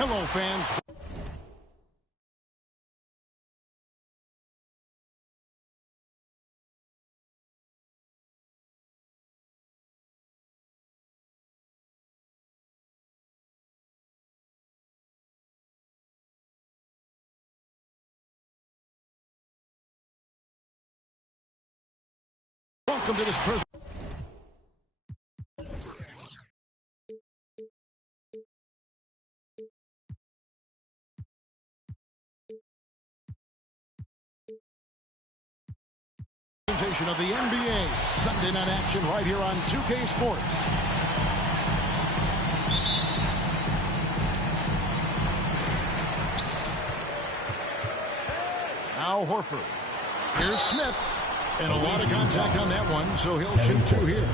Hello, fans. Welcome to this presentation of the NBA Sunday night action right here on 2K Sports. Now Horford. Here's Smith. And a lot of contact on that one, so he'll shoot two here.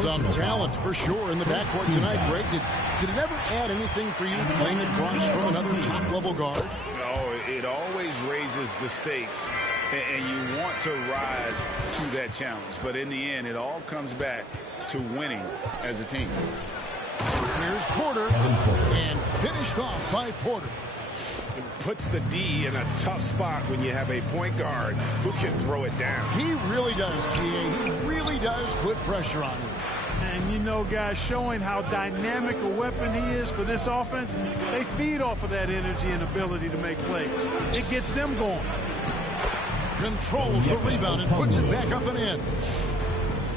Some talent for sure in the backcourt tonight, Greg. Did it ever add anything for you playing across from another top-level guard? No, it always raises the stakes, and you want to rise to that challenge. But in the end, it all comes back to winning as a team. Here's Porter, and finished off by Porter. It puts the D in a tough spot when you have a point guard who can throw it down. He really does, GA. He really does put pressure on him. And, you know, guys, showing how dynamic a weapon he is for this offense, they feed off of that energy and ability to make plays. It gets them going. Controls the rebound and puts it back up and in.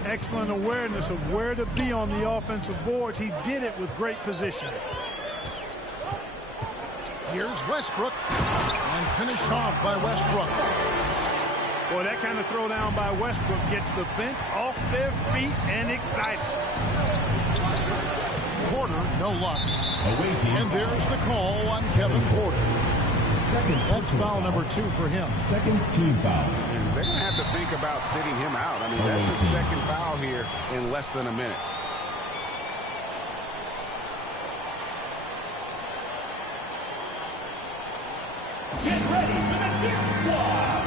Excellent awareness of where to be on the offensive boards. He did it with great positioning. Here's Westbrook, and finished off by Westbrook. Boy, that kind of throwdown by Westbrook gets the bench off their feet and excited. Porter, no luck. And there's the call on Kevin Porter. That's foul number 2 for him. Second team foul. And they're going to have to think about sitting him out. I mean, that's his second foul here in less than a minute. Get ready for the Gear Squad!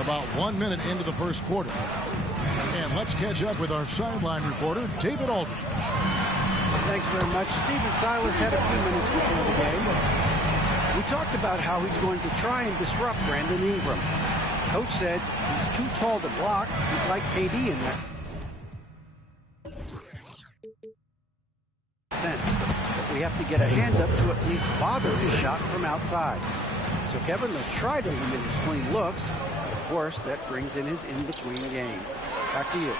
About 1 minute into the first quarter. And let's catch up with our sideline reporter, David Aldridge. Thanks very much. Stephen Silas had a few minutes before the game. We talked about how he's going to try and disrupt Brandon Ingram. Coach said he's too tall to block. He's like KD in that sense. But we have to get a hand up to at least bother his shot from outside. So Kevin will try to limit his clean looks. Of course, that brings in his in-between game. Back to you.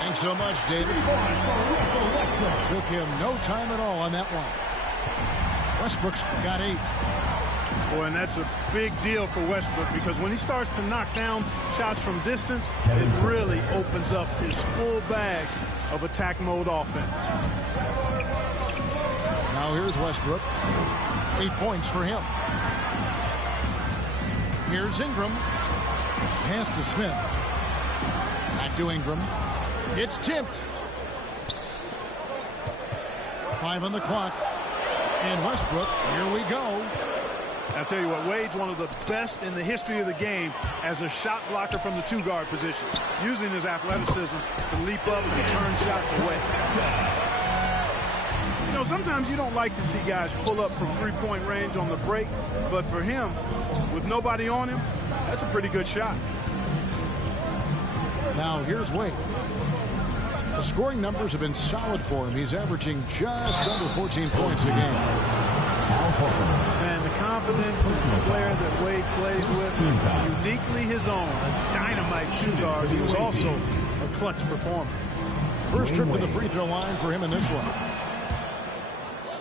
Thanks so much, David. Took him no time at all on that one. Westbrook's got 8. Boy, and that's a big deal for Westbrook because when he starts to knock down shots from distance, it really opens up his full bag of attack mode offense. Now here's Westbrook. 8 points for him. Here's Ingram. Pass to Smith. Back to Ingram. It's tipped. 5 on the clock. And Westbrook, here we go. I'll tell you what, Wade's one of the best in the history of the game as a shot blocker from the 2-guard position, using his athleticism to leap up and turn shots away. You know, sometimes you don't like to see guys pull up from 3-point range on the break, but for him, with nobody on him, that's a pretty good shot. Now here's Wade. The scoring numbers have been solid for him. He's averaging just under 14 points a game. And the confidence is the player that Wade plays with, uniquely his own. A dynamite 2-guard. He was also a clutch performer. First trip to the free throw line for him in this one.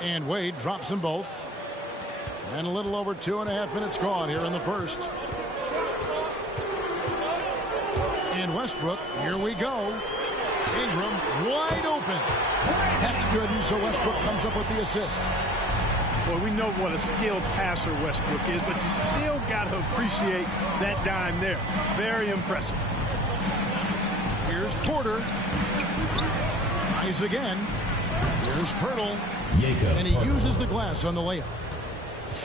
And Wade drops them both. And a little over 2.5 minutes gone here in the first. And Westbrook, here we go. Ingram wide open. That's good, and so Westbrook comes up with the assist. Boy, we know what a skilled passer Westbrook is, but you still got to appreciate that dime there. Very impressive. Here's Porter. Tries again. Here's Pirtle. And he uses the glass on the layup.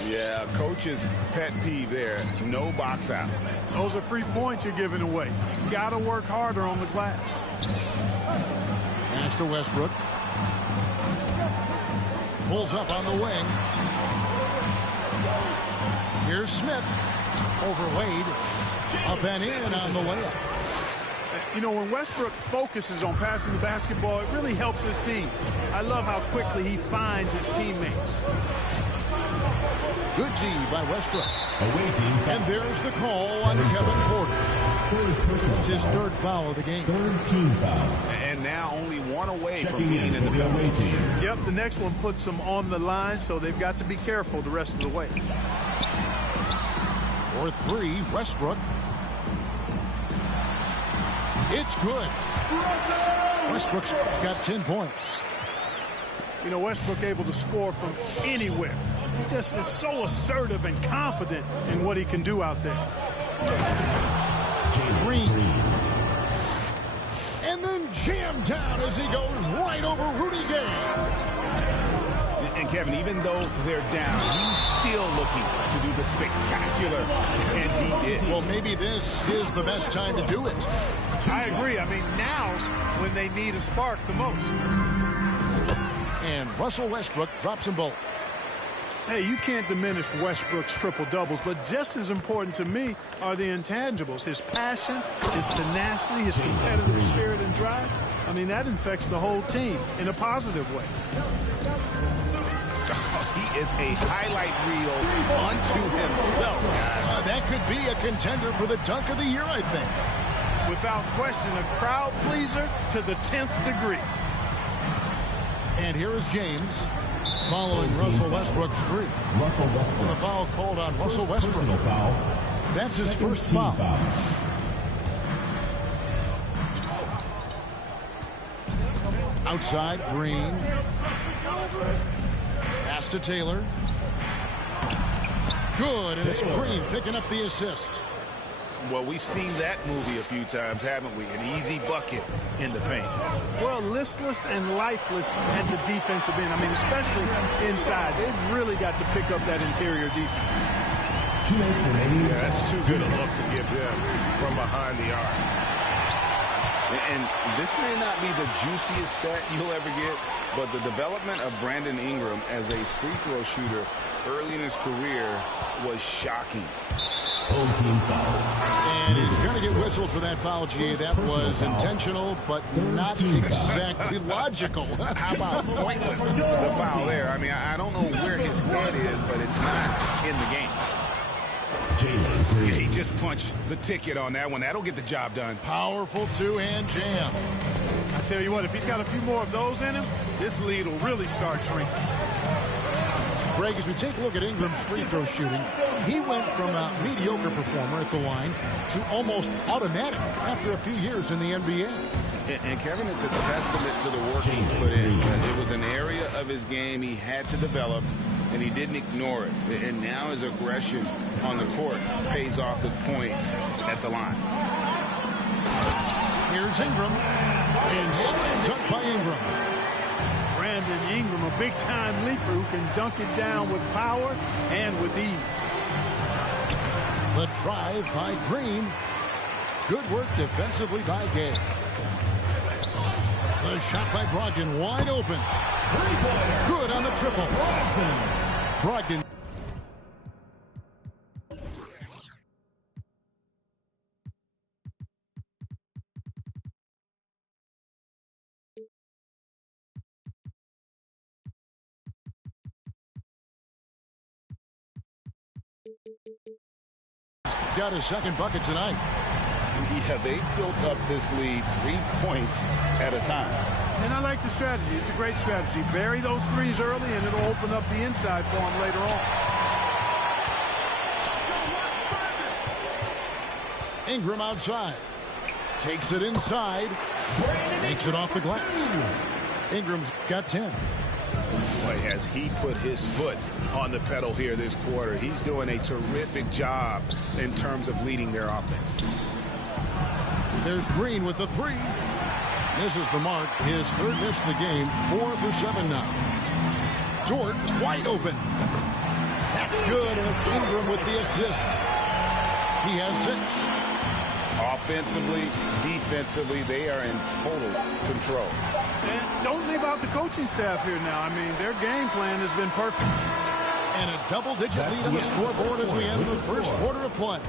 Yeah, coach's pet peeve there. No box out. Those are free points you're giving away. You got to work harder on the glass. Pass to Westbrook. Pulls up on the wing. Here's Smith. Over Wade. Up and in on the layup. You know, when Westbrook focuses on passing the basketball, it really helps his team. I love how quickly he finds his teammates. Good D by Westbrook. And there's the call on Kevin Porter. It's his third foul of the game. Third team foul. And now only one away from being in the penalty. Yep, the next one puts them on the line, so they've got to be careful the rest of the way. For three, Westbrook. It's good. Westbrook's got 10 points. You know, Westbrook able to score from anywhere. He just is so assertive and confident in what he can do out there. Green. And then jammed down as he goes right over Rudy Gay. And Kevin, even though they're down, he's still looking to do the spectacular, and he did. Well, maybe this is the best time to do it. I agree. I mean, now's when they need a spark the most. And Russell Westbrook drops them both. Hey, you can't diminish Westbrook's triple-doubles, but just as important to me are the intangibles. His passion, his tenacity, his competitive spirit and drive. I mean, that infects the whole team in a positive way. He is a highlight reel unto himself, guys. That could be a contender for the dunk of the year, I think. Without question, a crowd pleaser to the 10th degree. And here is James following Russell Westbrook's three. Russell Westbrook. And the foul called on Russell Westbrook. Personal foul. That's his Second first team foul. Outside, Green. Pass to Taylor. Good, and it's Green picking up the assist. Well, we've seen that movie a few times, haven't we? An easy bucket in the paint. Well, listless and lifeless at the defensive end. I mean, especially inside. They've really got to pick up that interior defense. 2 minutes remaining. Yeah, that's too good a look to give them from behind the arc. And this may not be the juiciest stat you'll ever get, but the development of Brandon Ingram as a free throw shooter early in his career was shocking. Home team foul. And he's going to get whistled for that foul, G. That was intentional, but not exactly logical. How about pointless to foul there? I mean, I don't know where his head is, but it's not in the game. He just punched the ticket on that one. That'll get the job done. Powerful two-hand jam. I tell you what, if he's got a few more of those in him, this lead will really start shrinking. Greg, as we take a look at Ingram's free throw shooting, he went from a mediocre performer at the line to almost automatic after a few years in the NBA. And Kevin, it's a testament to the work he's put in. It was an area of his game he had to develop, and he didn't ignore it. And now his aggression on the court pays off with points at the line. Here's Ingram, and slam dunk by Ingram. Brandon Ingram, a big-time leaper who can dunk it down with power and with ease. The drive by Green. Good work defensively by Gay. The shot by Brogdon, wide open. Good on the triple. Brogdon. Got his second bucket tonight. Yeah, they built up this lead 3 points at a time. And I like the strategy. It's a great strategy. Bury those threes early, and it'll open up the inside for him later on. Ingram outside. Takes it inside. Makes it off the glass. Ingram's got 10. Boy, has he put his foot on the pedal here this quarter. He's doing a terrific job in terms of leading their offense. There's Green with the three. Misses the mark. His third miss of the game. 4 for 7 now. Dort wide open. That's good, and it's Ingram with the assist. He has 6. Offensively, defensively, they are in total control. And don't leave out the coaching staff here now. I mean, their game plan has been perfect. And a double-digit lead on the scoreboard as we end the first quarter of play.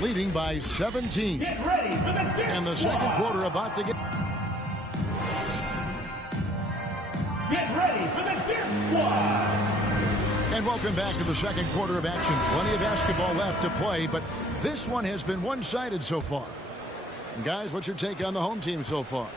Leading by 17. Get ready for the And the second quarter about to get... Get ready for the Dip Squad. And welcome back to the second quarter of action. Plenty of basketball left to play, but this one has been one-sided so far. And guys, what's your take on the home team so far?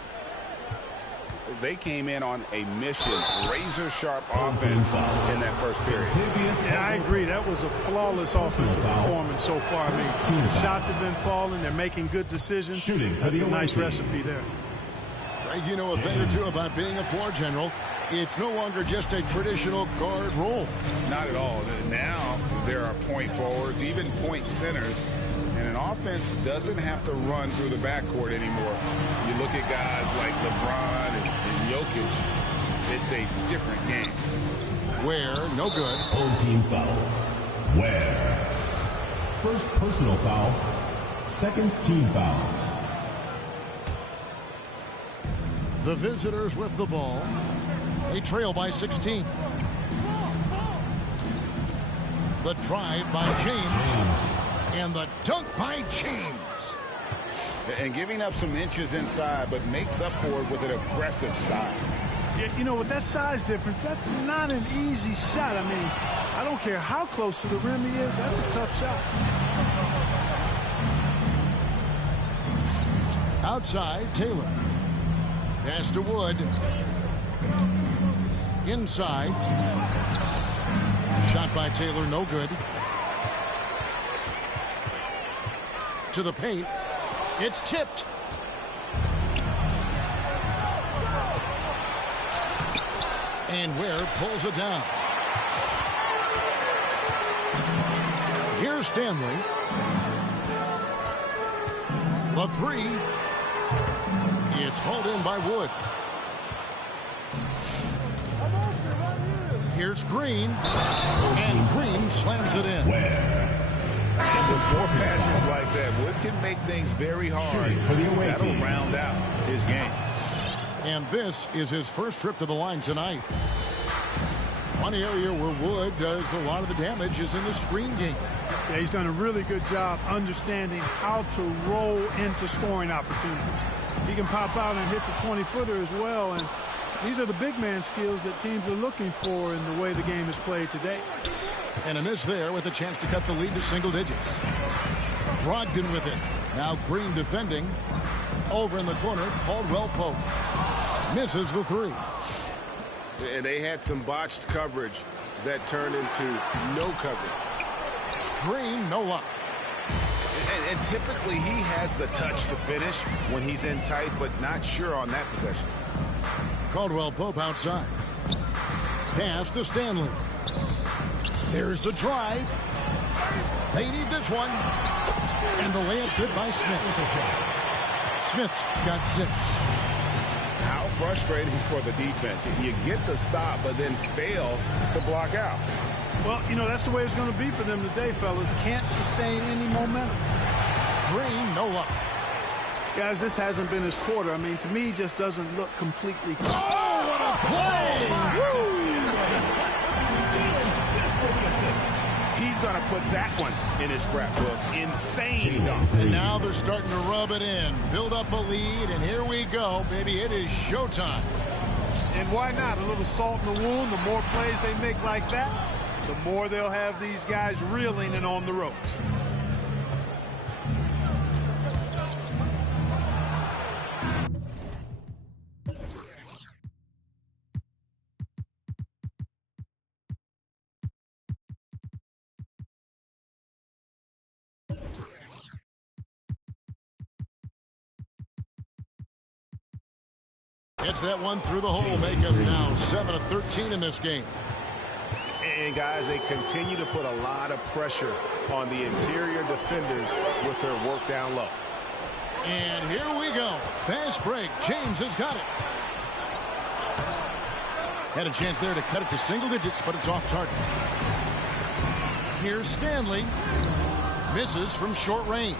They came in on a mission, razor-sharp offense in that first period. Yeah, I agree. That was a flawless offensive performance so far. I mean, the shots have been falling. They're making good decisions. That's a nice recipe there. Greg, you know a thing or two about being a floor general. It's no longer just a traditional guard role. Not at all. Now there are point forwards, even point centers, and an offense doesn't have to run through the backcourt anymore. You look at guys like LeBron and Jokic, it's a different game. Ware, no good. Home team foul. Ware. First personal foul. Second team foul. The visitors with the ball. They trail by 16. The drive by James. And the dunk by James. And giving up some inches inside, but makes up for it with an aggressive style. Yeah, you know, with that size difference, that's not an easy shot. I mean, I don't care how close to the rim he is. That's a tough shot. Outside, Taylor. Pass to Wood. Inside. Shot by Taylor, no good. To the paint. It's tipped. And Ware pulls it down. Here's Stanley. The 3. It's hauled in by Wood. Here's Green. And Green slams it in. And with more passes like that, Wood can make things very hard. For the away That'll team. round out his game. And this is his first trip to the line tonight. One area where Wood does a lot of the damage is in the screen game. Yeah, he's done a really good job understanding how to roll into scoring opportunities. He can pop out and hit the 20-footer as well, and these are the big man skills that teams are looking for in the way the game is played today. And a miss there with a chance to cut the lead to single digits. Brogdon with it. Now Green defending. Over in the corner, Caldwell Pope. Misses the 3. And they had some botched coverage that turned into no coverage. Green, no luck. And typically he has the touch to finish when he's in tight, but not sure on that possession. Caldwell Pope outside. Pass to Stanley. There's the drive. They need this one. And the layup good by Smith. Smith's got 6. How frustrating for the defense. You get the stop, but then fail to block out. Well, you know, that's the way it's going to be for them today, fellas. Can't sustain any momentum. Green, no luck. Guys, this hasn't been his quarter. I mean, to me, just doesn't look completely... Oh, what a play! Woo! He's going to put that one in his scrapbook. Insane dunk. And now they're starting to rub it in. Build up a lead, and here we go, baby. It is showtime. And why not? A little salt in the wound. The more plays they make like that, the more they'll have these guys reeling and on the ropes. Gets that one through the hole, make him now 7 of 13 in this game. And guys, they continue to put a lot of pressure on the interior defenders with their work down low. And here we go. Fast break. James has got it. Had a chance there to cut it to single digits, but it's off target. Here's Stanley. Misses from short range.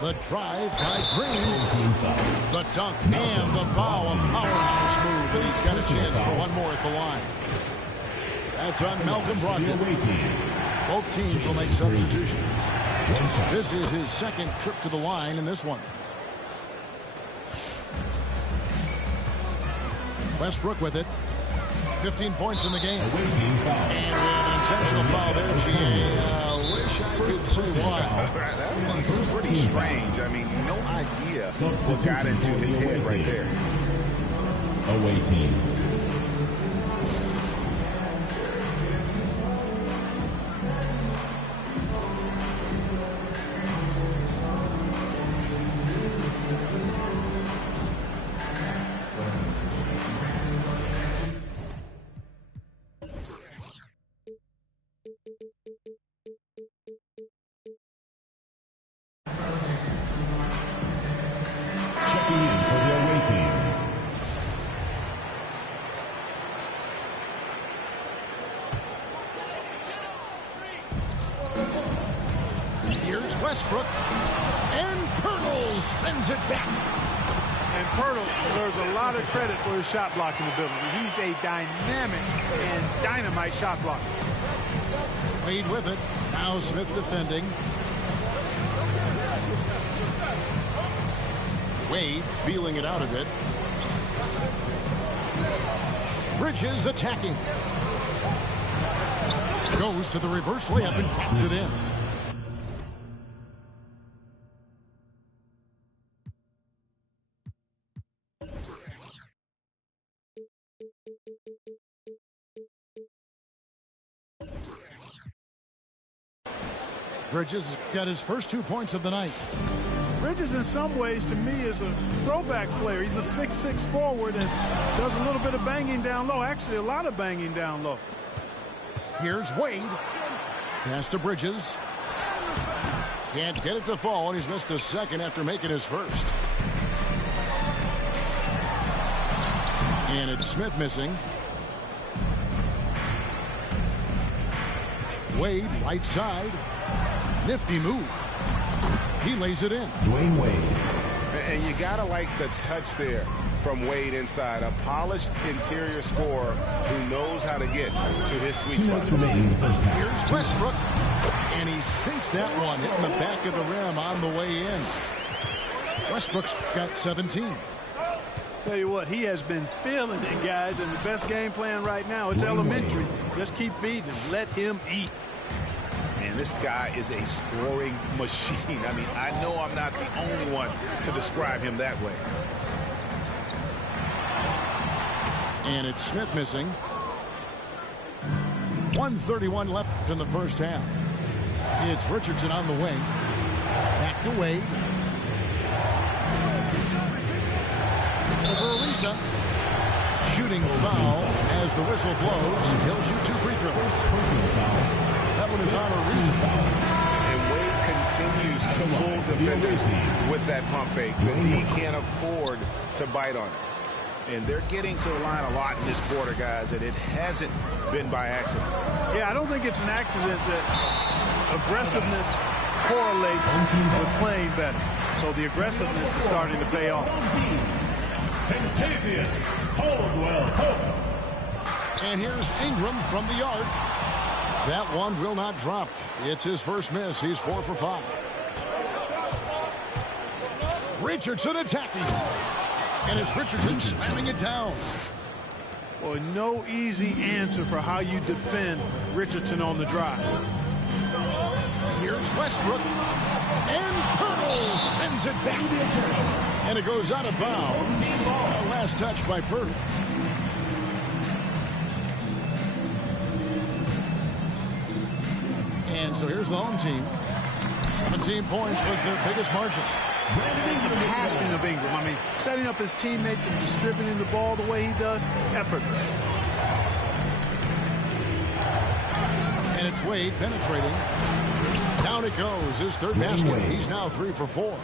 The drive by Green. The dunk and the foul. A powerhouse move, and he's got a chance for one more at the line. That's on Malcolm Brogdon. Both teams will make substitutions. This is his second trip to the line in this one. Westbrook with it. 15 points in the game. And an intentional foul there, GA. Wish I could say why. That was pretty strange. I mean, no idea what got into his head right there. Away team. Checking in for the away team. Here's Westbrook. And Pirtle sends it back. And Pirtle deserves a lot of credit for his shot blocking ability. He's a dynamic and dynamite shot blocker. Wade with it. Now Smith defending. Wade feeling it out a bit. Bridges attacking. Goes to the reverse layup and drops it in. Bridges got his first 2 points of the night. Bridges, in some ways, to me, is a throwback player. He's a 6'6" forward and does a little bit of banging down low. Actually, a lot of banging down low. Here's Wade. Pass to Bridges. Can't get it to fall, and he's missed the second after making his first. And it's Smith missing. Wade, right side. Nifty move. He lays it in. Dwayne Wade. And you got to like the touch there from Wade inside. A polished interior scorer who knows how to get to his sweet 2 spot. minutes remaining in the first half. Here's Westbrook. And he sinks that one, hitting the back of the rim on the way in. Westbrook's got 17. Tell you what, he has been feeling it, guys, and the best game plan right now, it's elementary. Just keep feeding him. Let him eat. And this guy is a scoring machine. I mean, I know I'm not the only one to describe him that way. And it's Smith missing. 1:31 left in the first half. It's Richardson on the wing. Back to Wade. Over Ariza. Shooting foul as the whistle blows. He'll shoot 2 free throws. That one is on Ariza. And Wade continues to fool defenders with that pump fake. The D can't afford to bite on it. And they're getting to the line a lot in this quarter, guys, and it hasn't been by accident. Yeah, I don't think it's an accident that aggressiveness correlates with playing better. So the aggressiveness is starting to pay off. And here's Ingram from the arc. That one will not drop. It's his first miss. He's 4 for 5. Richardson attacking. And it's Richardson slamming it down. Well, no easy answer for how you defend Richardson on the drive. Here's Westbrook. And Pirtle sends it back. And it goes out of bounds. A last touch by Pirtle. And so here's the home team. 17 points was their biggest margin. The passing of Ingram, I mean, setting up his teammates and distributing the ball the way he does, effortless. And it's Wade penetrating. Down it goes, his third basket. He's now 3 for 4.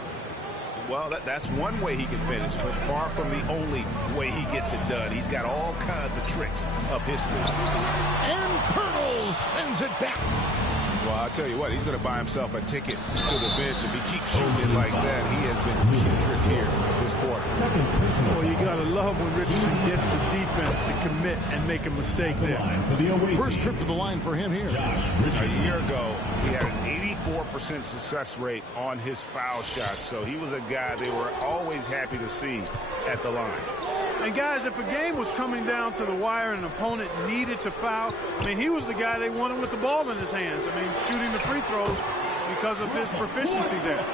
Well, that's one way he can finish, but far from the only way he gets it done. He's got all kinds of tricks up his sleeve. And Pirtle sends it back. Well, I'll tell you what, he's going to buy himself a ticket to the bench. If he keeps shooting it like that, he has been putrid here this quarter. Well, you got to love when Richardson gets the defense to commit and make a mistake there. First trip to the line for him here. A year ago, he had an 84% success rate on his foul shots, so he was a guy they were always happy to see at the line. And guys, if a game was coming down to the wire and an opponent needed to foul, I mean, he was the guy they wanted with the ball in his hands. I mean, shooting the free throws because of his proficiency there.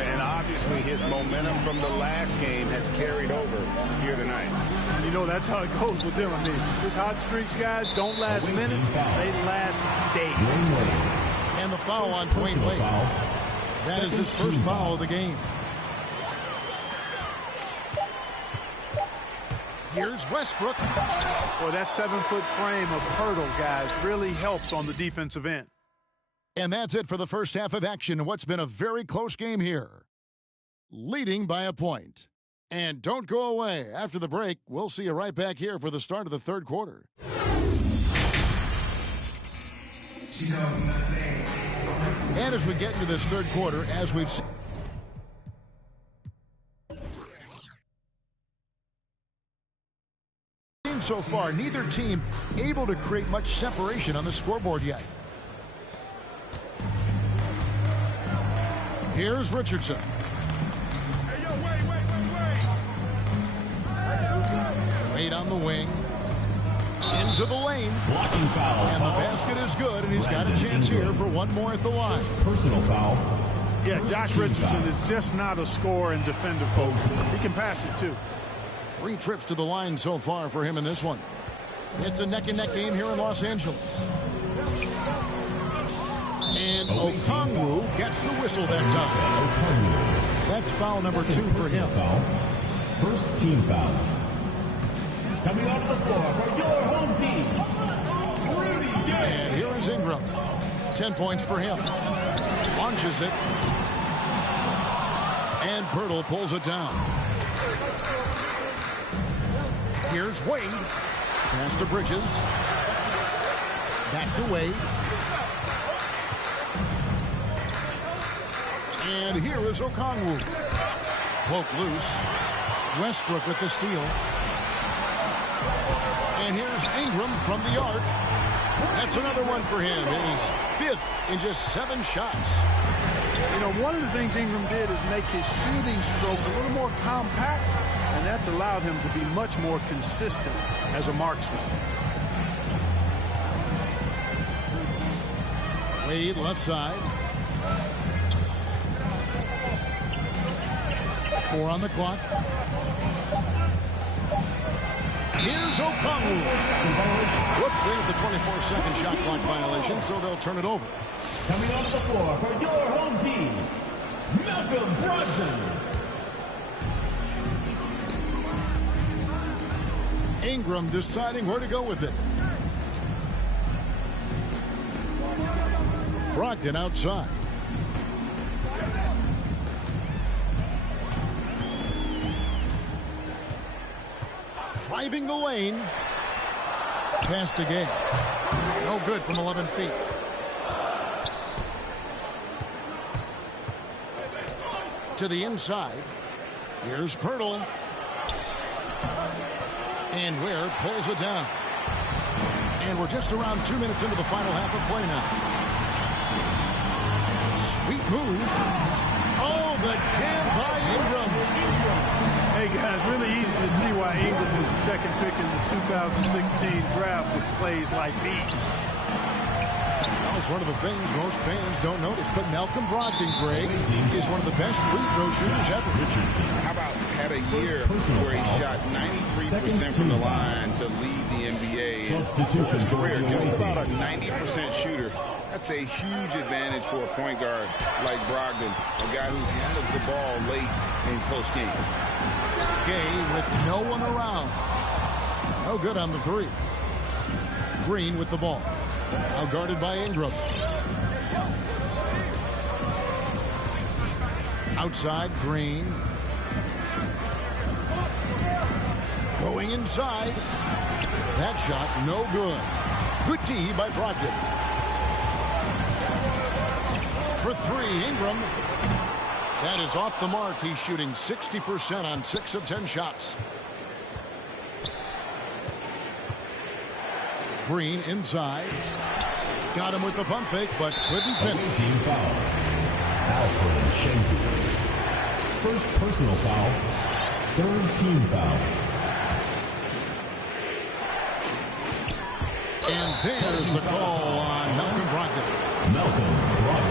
And obviously his momentum from the last game has carried over here tonight. And you know, that's how it goes with him. I mean, his hot streaks, guys, don't last minutes. They last days. And the foul on Dwayne Wade. That is his first foul of the game. Here's Westbrook. Boy, that 7-foot frame of Pirtle, guys, really helps on the defensive end. And that's it for the first half of action in what's been a very close game here. Leading by a point. And don't go away. After the break, we'll see you right back here for the start of the third quarter. And as we get into this third quarter, as we've seen so far, neither team able to create much separation on the scoreboard yet. Here's Richardson. Hey, yo, wait. Wade on the wing. Into the lane. Blocking foul. And the basket is good, and he's got a chance here for one more at the line. Personal foul. Yeah, Josh Richardson is just not a scorer and defender, folks. He can pass it, too. 3 trips to the line so far for him in this one. It's a neck-and-neck game here in Los Angeles. And Okongwu gets the whistle that time. That's foul number 2 for him. First team foul. Coming onto the floor for your home team, Rudy Gay. And here is Ingram. 10 points for him. Launches it. And Pirtle pulls it down. Here's Wade. Pass to Bridges. Back to Wade. And here is Okongwu. Poke loose. Westbrook with the steal. And here's Ingram from the arc. That's another one for him. His 5th in just 7 shots. You know, one of the things Ingram did is make his shooting stroke a little more compact, and that's allowed him to be much more consistent as a marksman. Wade left side. 4 on the clock. Here's Okongwu. Whoops, there's the 24-second shot clock violation, so they'll turn it over. Coming onto the floor for your home team, Malcolm Brogdon. Ingram deciding where to go with it. Brogdon outside. Driving the lane. Pass to Gay. No good from 11 feet. To the inside. Here's Pirtle. And Ware pulls it down. And we're just around 2 minutes into the final half of play now. Sweet move. Oh, the jam by Ingram. Hey, guys, really easy to see why Ingram was the second pick in the 2016 draft with plays like these. That was one of the things most fans don't notice. But Malcolm Brogdon, Greg, is one of the best free throw shooters ever. How about had a year where he shot 93% from the line to lead the NBA in his career, just about a 90% shooter. That's a huge advantage for a point guard like Brogdon, a guy who handles the ball late in close games. Gay with no one around. No good on the 3. Green with the ball. Now guarded by Ingram. Outside, Green. Going inside. That shot, no good. Good D by Brogdon. For three, Ingram. That is off the mark. He's shooting 60% on 6 of 10 shots. Green inside. Got him with the pump fake, but couldn't finish. Team foul. Alfred Schenke. First personal foul. Third team foul. And there's the call on Malcolm Brogdon.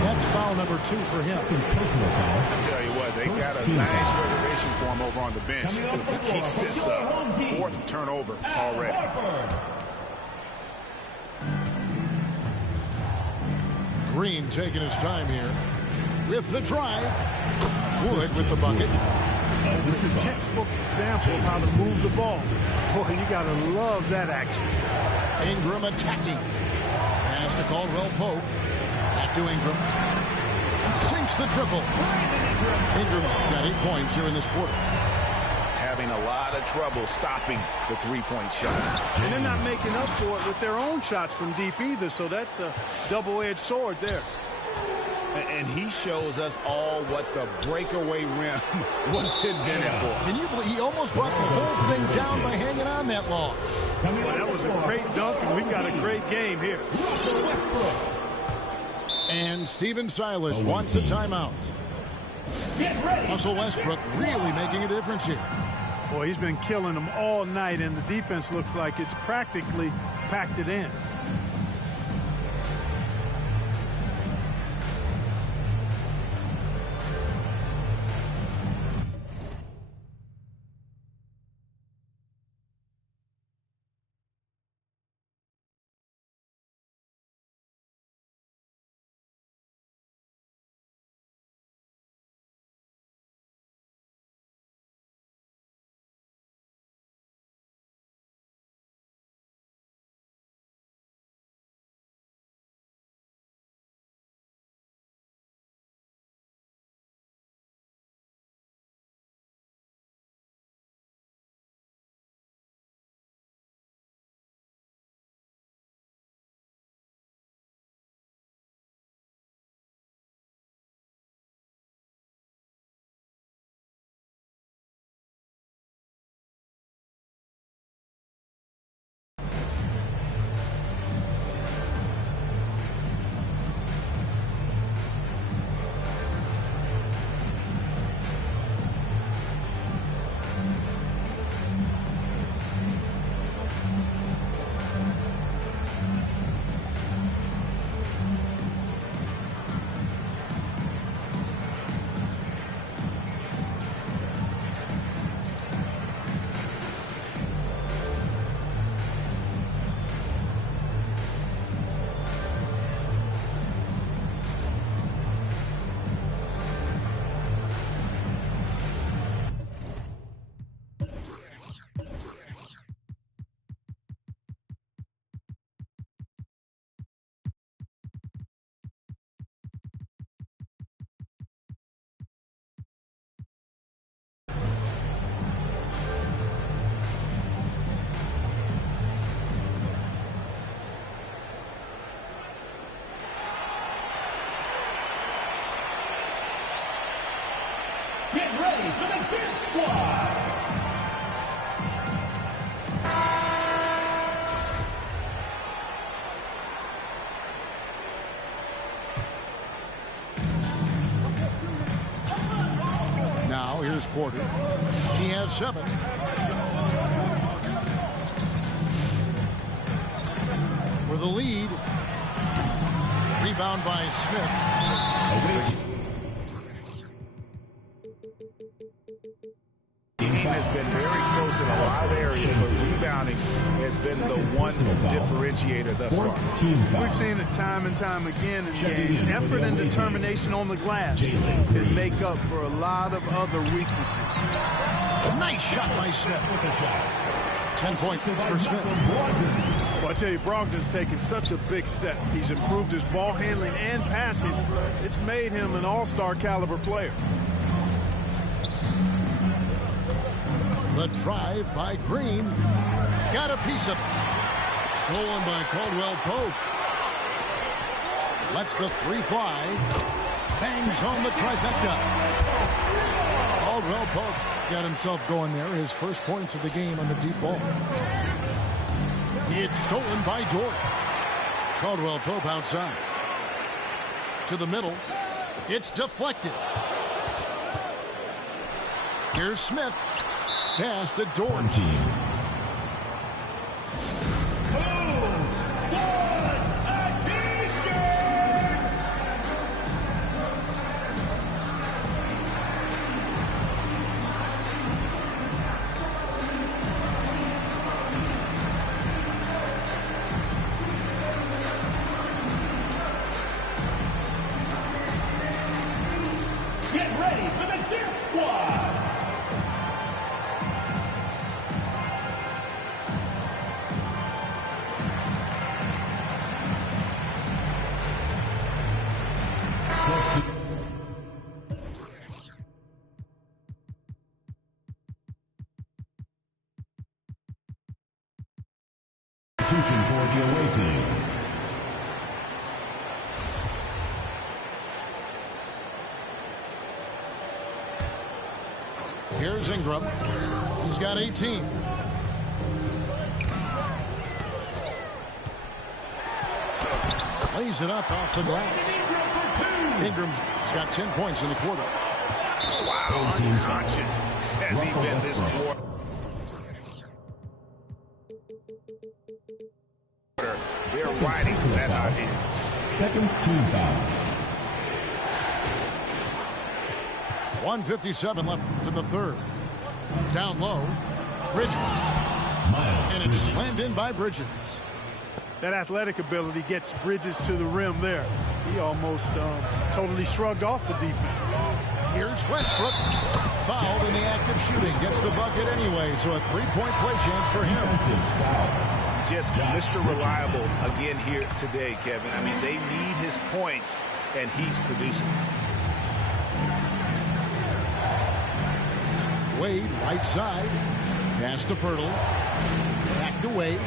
That's foul number 2 for him. Personal foul. I tell you what, they got a nice reservation for him over on the bench. If he keeps this up, 4th turnover already. Green taking his time here with the drive. Wood with the bucket. It's the textbook example of how to move the ball. Boy, you got to love that action. Ingram attacking. Pass to Caldwell Pope. Back to Ingram. Sinks the triple. Ingram's got 8 points here in this quarter. Having a lot of trouble stopping the three-point shot. And they're not making up for it with their own shots from deep either, so that's a double-edged sword there. And he shows us all what the breakaway rim was invented for. Can you believe he almost brought the whole thing down by hanging on that long? Well, that was a great dunk, and we've got a great game here. And Stephen Silas wants a timeout. Russell Westbrook really making a difference here. Boy, he's been killing them all night, and the defense looks like it's practically packed it in. Get ready for the Death Squad! Now here's Porter. He has 7. For the lead. Rebound by Smith. Has been very close in a lot of areas, but rebounding has been the one differentiator thus far. We've seen it time and time again in games. Effort and determination on the glass can make up for a lot of other weaknesses. Nice shot by Smith. 10 points for Smith. Well, I tell you, Brogdon's taken such a big step. He's improved his ball handling and passing. It's made him an all-star caliber player. The drive by Green. Got a piece of it. Stolen by Caldwell Pope. Lets the three fly. Bangs home the trifecta. Caldwell Pope's got himself going there. His first points of the game on the deep ball. It's stolen by Dort. Caldwell Pope outside. To the middle. It's deflected. Here's Smith. Pass to Dort. Get ready for the Death Squad! Substitution for the away team. Here's Ingram. He's got 18. Lays it up off the glass. Ingram's got 10 points in the quarter. Wow, unconscious has he been this quarter. They're riding that hot hit. Second team foul. 1:57 left for the third. Down low. Bridges. And it's slammed in by Bridges. That athletic ability gets Bridges to the rim there. He almost totally shrugged off the defense. Here's Westbrook. Fouled in the act of shooting. Gets the bucket anyway, so a three-point play chance for him. Just Mr. Reliable again here today, Kevin. I mean, they need his points, and he's producing. Wade, right side. Pass to Pirtle. Back to Wade.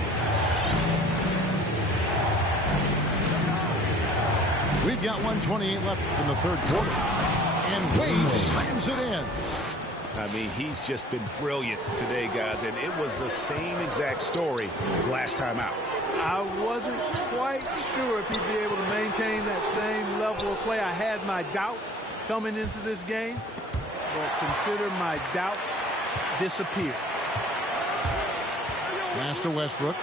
We've got 1:28 left in the third quarter. And Wade slams it in. I mean, he's just been brilliant today, guys, and it was the same exact story last time out. I wasn't quite sure if he'd be able to maintain that same level of play. I had my doubts coming into this game, but consider my doubts disappear. Pass to Westbrook.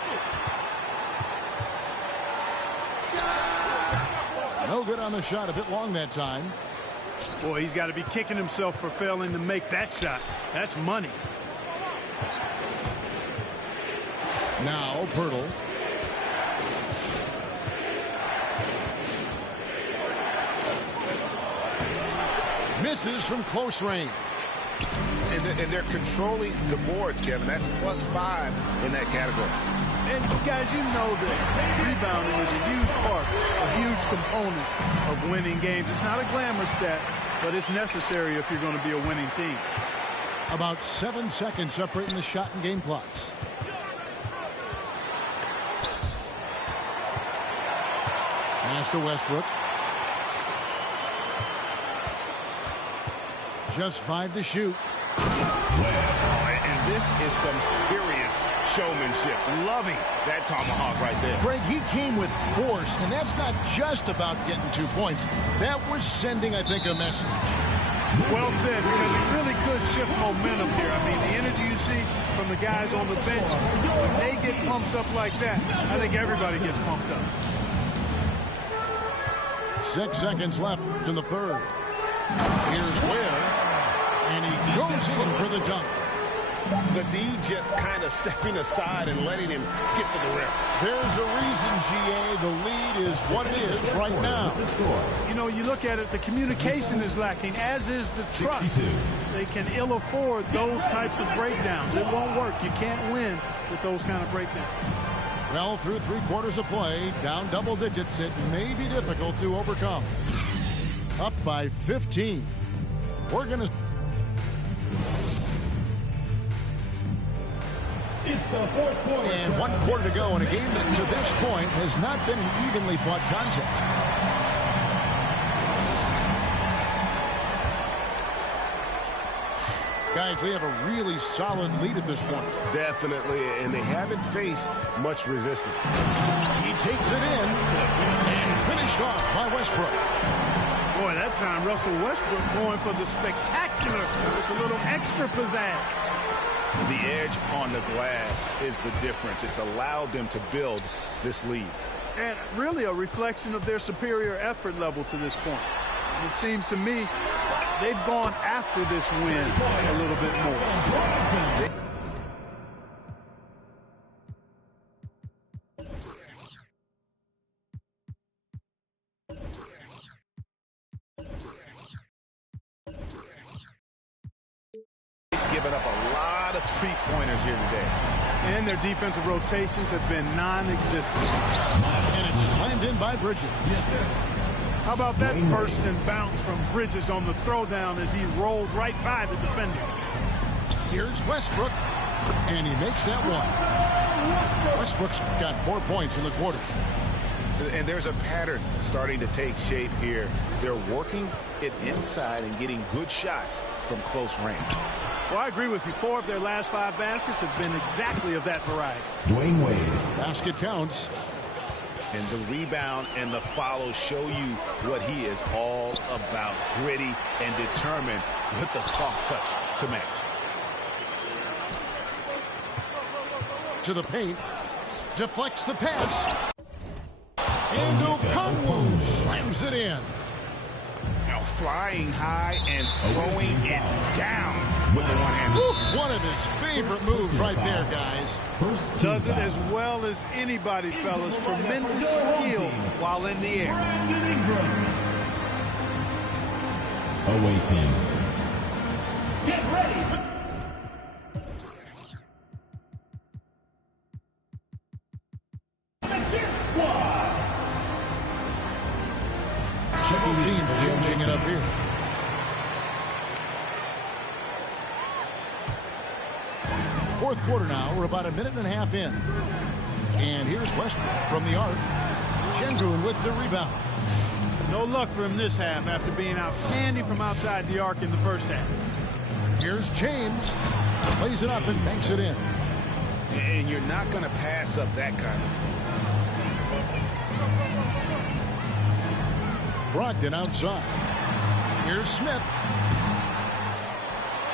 No good on the shot. A bit long that time. Boy, he's got to be kicking himself for failing to make that shot. That's money. Now Pirtle. Misses from close range. And they're controlling the boards, Kevin. That's +5 in that category. And guys, you know that rebounding is a huge part, a huge component of winning games. It's not a glamour stat, but it's necessary if you're going to be a winning team. About 7 seconds separating the shot and game clocks. Pass to Westbrook. Just 5 to shoot. And this is some serious showmanship. Loving that tomahawk right there. Greg, he came with force, and that's not just about getting 2 points. That was sending, I think, a message. Well said, because it really could shift momentum here. I mean, the energy you see from the guys on the bench, when they get pumped up like that, I think everybody gets pumped up. 6 seconds left in the third. Here's Ware, and he goes in for the dunk. The D just kind of stepping aside and letting him get to the rim. There's a reason, GA, the lead is what it is right now. You know, you look at it, the communication is lacking, as is the trust. They can ill afford those types of breakdowns. It won't work. You can't win with those kind of breakdowns. Well, through 3 quarters of play, down double digits, it may be difficult to overcome. Up by 15. We're going to... It's the fourth quarter. And 1 quarter to go in a game that to this point has not been an evenly fought contest. Guys, they have a really solid lead at this point. Definitely, and they haven't faced much resistance. He takes it in and finished off by Westbrook. Boy, that time Russell Westbrook going for the spectacular with a little extra pizzazz. The edge on the glass is the difference. It's allowed them to build this lead. And really a reflection of their superior effort level to this point. It seems to me they've gone after this win a little bit more. Giving up a lot of three-pointers here today. And their defensive rotations have been non-existent. And it's slammed in by Bridges. How about that burst and bounce from Bridges on the throwdown as he rolled right by the defenders? Here's Westbrook, and he makes that one. Westbrook's got 4 points in the quarter. And there's a pattern starting to take shape here. They're working it inside and getting good shots from close range. Well, I agree with you. 4 of their last 5 baskets have been exactly of that variety. Dwayne Wade. Basket counts. And the rebound and the follow show you what he is all about. Gritty and determined with the soft touch to match. To the paint. Deflects the pass. And Okongwu slams it in. Now flying high and throwing it down with the one-hand. One of his favorite moves right there, guys. Does it as well as anybody, fellas. Tremendous skill while in the air. Away team. Get ready. Several teams changing it up here. Fourth quarter now. We're about a minute and a half in. And here's Westbrook from the arc. Şengün with the rebound. No luck for him this half after being outstanding from outside the arc in the first half. Here's James. Plays it up and banks it in. And you're not going to pass up that kind of. Brogdon outside. Here's Smith.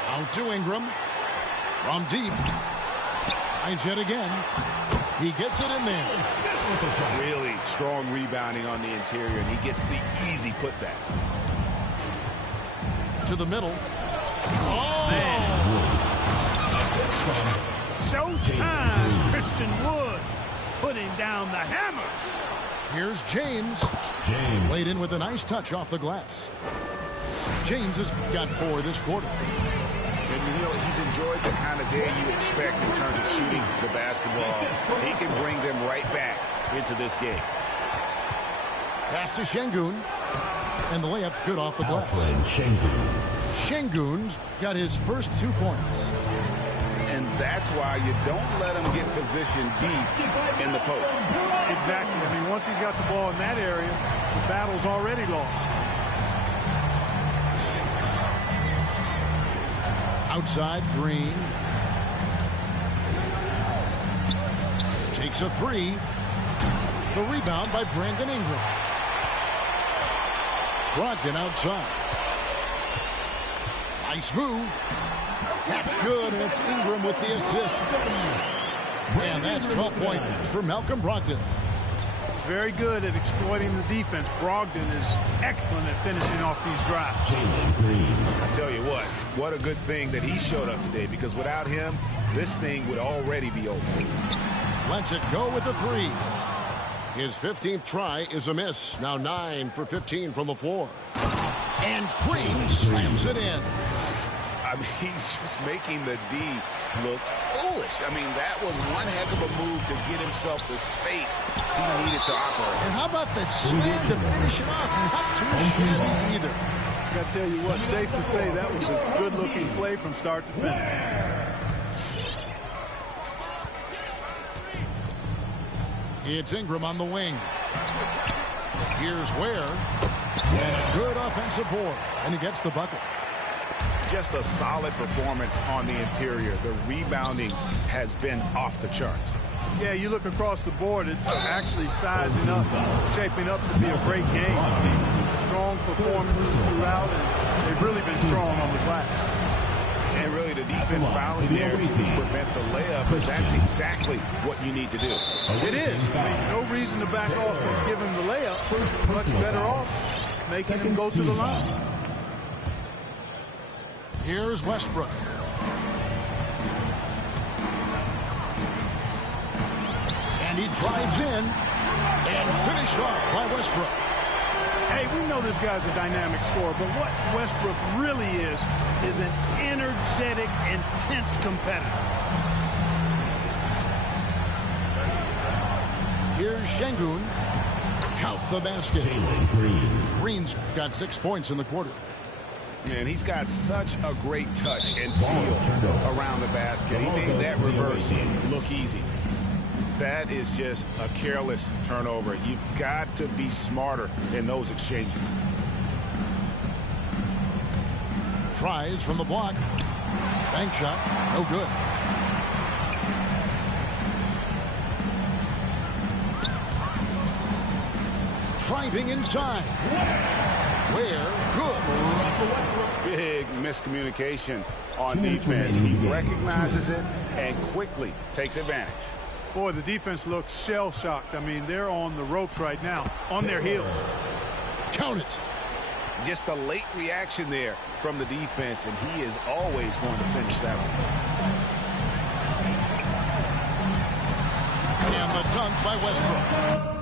Out to Ingram. From deep. Tries it again. He gets it in there. Really strong rebounding on the interior, and he gets the easy putback. To the middle. Oh! Showtime, Christian Wood putting down the hammer. Here's James. Played in with a nice touch off the glass. James has got 4 this quarter. And you know, he's enjoyed the kind of day you expect in terms of shooting the basketball. He can bring them right back into this game. Pass to Şengün. And the layup's good off the glass. Şengün's got his first 2 points. And that's why you don't let him get positioned deep in the post. Exactly. I mean, once he's got the ball in that area, the battle's already lost. Outside, Green. Takes a 3. The rebound by Brandon Ingram. Brogdon outside. Nice move. That's good, and it's Ingram with the assist. And that's 12 points for Malcolm Brogdon. Very good at exploiting the defense. Brogdon is excellent at finishing off these drives. I tell you what a good thing that he showed up today, because without him, this thing would already be over. Lets it go with a 3. His 15th try is a miss. Now 9 for 15 from the floor. And Green slams it in. I mean, he's just making the D look foolish. I mean, that was one heck of a move to get himself the space he needed to operate. And how about the slam to finish it off? Not too shabby either. I got to tell you what, safe to say that was a good-looking play from start to finish. It's Ingram on the wing. Here's Ware. And a good offensive board. And he gets the bucket. Just a solid performance on the interior. The rebounding has been off the charts. Yeah, you look across the board, it's actually sizing up, shaping up to be a great game. I mean, strong performances throughout, and they've really been strong on the glass. And really the defense fouling there to prevent the layup, but that's exactly what you need to do. It is. I mean, no reason to back off from giving the layup. Much better off making him go to the line. Here's Westbrook. And he drives in and finished off by Westbrook. Hey, we know this guy's a dynamic scorer, but what Westbrook really is an energetic, intense competitor. Here's Şengün. Count the basket. Green's got 6 points in the quarter. Man, he's got such a great touch and feel around the basket. He made that reverse look easy. That is just a careless turnover. You've got to be smarter in those exchanges. Tries from the block. Bank shot. No good. Driving inside. Where? Good. Big miscommunication on defense. He recognizes it and quickly takes advantage. Boy, the defense looks shell-shocked. I mean, they're on the ropes right now, on their heels. Count it. Just a late reaction there from the defense, and he is always going to finish that one. And the dunk by Westbrook.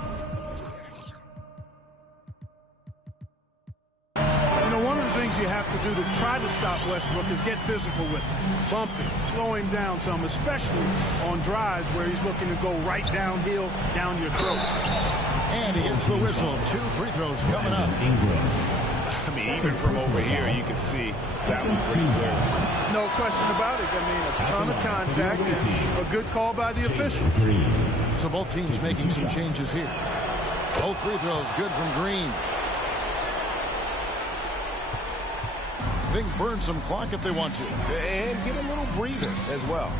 One of the things you have to do to try to stop Westbrook is get physical with him. Bump him, slow him down some, especially on drives where he's looking to go right downhill, down your throat. And he gets the whistle. 2 free throws coming up. I mean, even from over here, you can see that was pretty clear. No question about it. I mean, a ton of contact and a good call by the official. So both teams making some changes here. Both free throws good from Green. They can burn some clock if they want to. And get a little breather as well.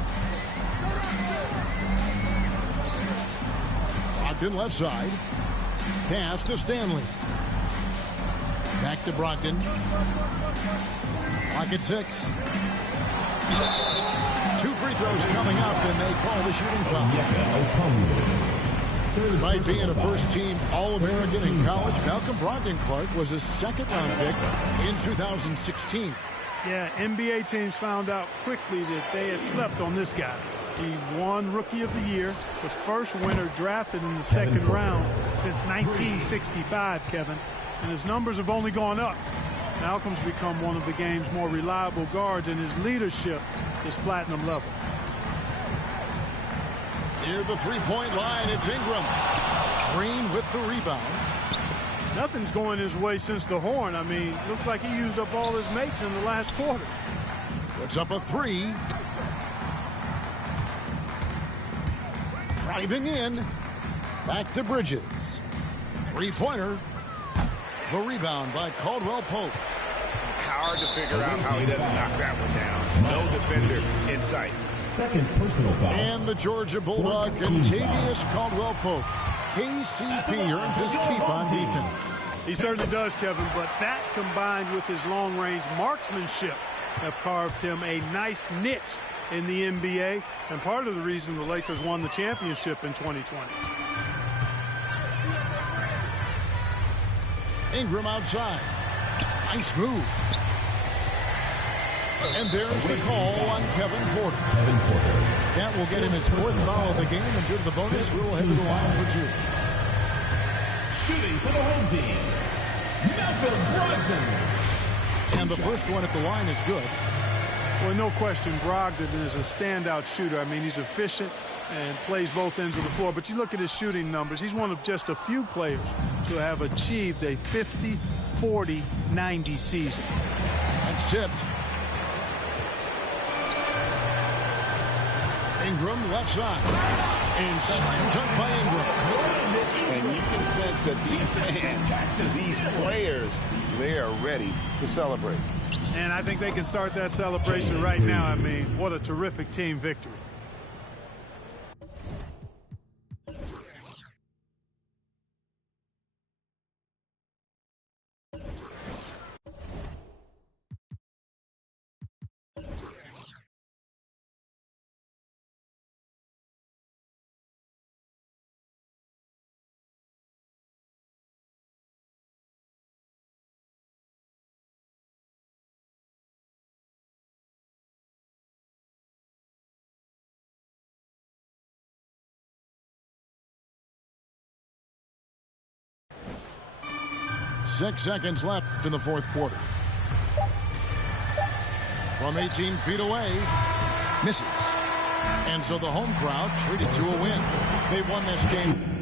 Brogdon left side. Pass to Stanley. Back to Brogdon. Clock at 6. 2 free throws coming up, and they call the shooting foul. Despite being a first-team All-American in college, Malcolm Brogdon Clark was a second-round pick in 2016. Yeah, NBA teams found out quickly that they had slept on this guy. He won Rookie of the Year, the first winner drafted in the second round since 1965, Kevin. And his numbers have only gone up. Malcolm's become one of the game's more reliable guards, and his leadership is platinum level. Near the three-point line, it's Ingram. Green with the rebound. Nothing's going his way since the horn. I mean, looks like he used up all his makes in the last quarter. Puts up a 3. Driving in. Back to Bridges. Three-pointer. The rebound by Caldwell Pope. Hard to figure out how he doesn't knock that one down. No defender in sight. Second personal foul. And the Georgia Bulldog, Contavious Caldwell Pope. KCP earns his keep on defense. He certainly does, Kevin, but that combined with his long-range marksmanship have carved him a nice niche in the NBA, and part of the reason the Lakers won the championship in 2020. Ingram outside. Nice move. And there's the call on Kevin Porter. That will get him his 4th foul of the game, and due to the bonus, we'll head to the line for 2. Shooting for the home team, Malcolm Brogdon. And the first one at the line is good. Well, no question, Brogdon is a standout shooter. I mean, he's efficient and plays both ends of the floor. But you look at his shooting numbers, he's one of just a few players to have achieved a 50, 40, 90 season. That's tipped. Ingram left side. And slam dunk by Ingram. And you can sense that these fans, these players, they are ready to celebrate. And I think they can start that celebration right now. I mean, what a terrific team victory. Six seconds left in the fourth quarter. From 18 feet away, misses. And so the home crowd treated to a win. They won this game.